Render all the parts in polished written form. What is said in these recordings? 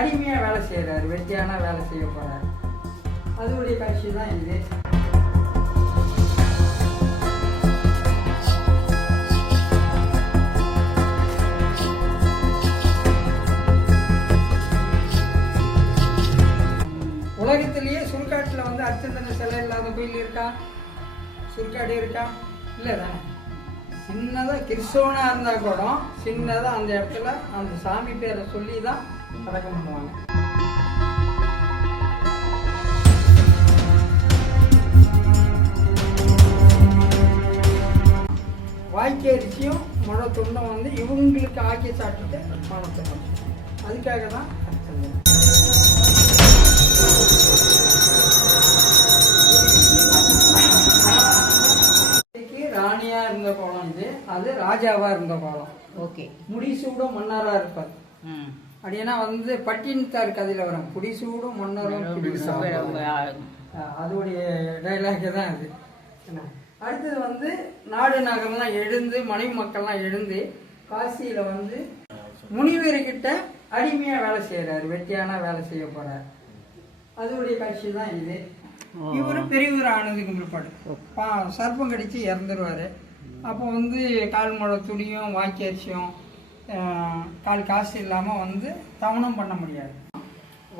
அடிமையாக வேலை செய்கிறாரு, வெட்டியான வேலை செய்ய போகிறார். அதோடைய காட்சி தான் இது. உலகத்திலேயே சுருக்காட்டில் வந்து அர்ச்சந்தன சிலை இல்லாத கோயில் இருக்கா? சுருக்காடு இருக்கா? இல்லை தானே. சின்னதாக கிறிஸ்தவனாக இருந்தால் கூட சின்னதாக அந்த இடத்துல அந்த சாமி பேரை சொல்லி தான் அடக்கம் பண்ணுவாங்க. வாய்க்கை அரிசியும் முழை துண்டம் வந்து இவங்களுக்கு ஆக்கி சாப்பிட்டுட்டு பணத்தை முடியும். அதுக்காக தான் அர்ச்சந்தனம். ராணியா இருந்த கோலம் இது, அது ராஜாவா இருந்த கோலம். ஓகே. முடிசூடும் மன்னரா இருப்பார். அப்படின்னா வந்து பட்டினத்தார் கதையில வரும், புடிசூடும் மன்னரும் அதோடைய டைலாக் தான் அது. அடுத்தது வந்து நாடு நகர்லாம் எழுந்து மனைவி மக்கள்லாம் எழுந்து காசியில வந்து முனிவர்கிட்ட அடிமையா வேலை செய்யறாரு, வெட்டியான வேலை செய்ய போறாரு. அதோடைய காட்சி தான் இது. இவரு பெரியவர் ஆனதுக்கு பிற்பாடு சர்ப்பம் கடிச்சு இறந்துருவாரு. அப்போ வந்து கால் முழை துணியும் வாக்கி அரிசியும் கால் காசு இல்லாமல் வந்து தவணம் பண்ண முடியாது.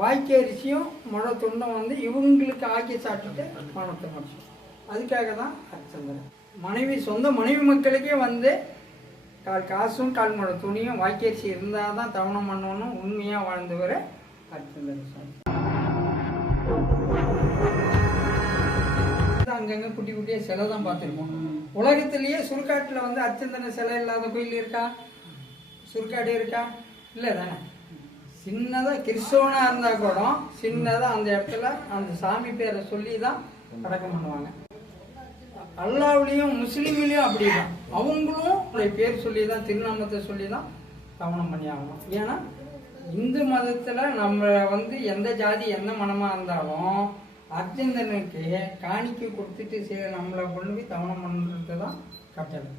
வாக்கி அரிசியும் முழை துண்டம் வந்து இவங்களுக்கு ஆக்கி சாப்பிட்டுட்டு பணத்தை முடிச்சோம். அதுக்காக தான் அர்ச்சந்தனம். மனைவி சொந்த மனைவி மக்களுக்கே வந்து கால் காசும் கால் முழை துணியும் வாக்கி அரிசி இருந்தால் தான் தவணம் பண்ணணும் உண்மையாக வாழ்ந்தவர் அர்ச்சந்தன சாமி. அங்கங்க குட்டி குட்டியா சிலை தான் பார்த்துருப்போம். உலகத்திலேயே சுருக்காட்டில் வந்து அர்ச்சந்தன சிலை இல்லாத கோயில் இருக்கா? சுருக்காடு இருக்கா? இல்லை தானே. சின்னதாக கிறிஸ்தவனாக இருந்தால் கூட சின்னதாக அந்த இடத்துல அந்த சாமி பேரை சொல்லி தான் அடக்கம் பண்ணுவாங்க. அல்லாவுலேயும் முஸ்லீம்லேயும் அப்படி தான். அவங்களும் பேர் சொல்லி தான் திருநாமத்தை சொல்லி தான் கவனம் பண்ணி ஆகணும். ஏன்னா இந்து மதத்தில் நம்ம வந்து எந்த ஜாதி எந்த மனமாக இருந்தாலும் அர்ச்சந்தனுக்கு காணிக்கை கொடுத்துட்டு நம்மளை கொண்டு போய் தவணம் பண்ணுறது தான் கட்டளை.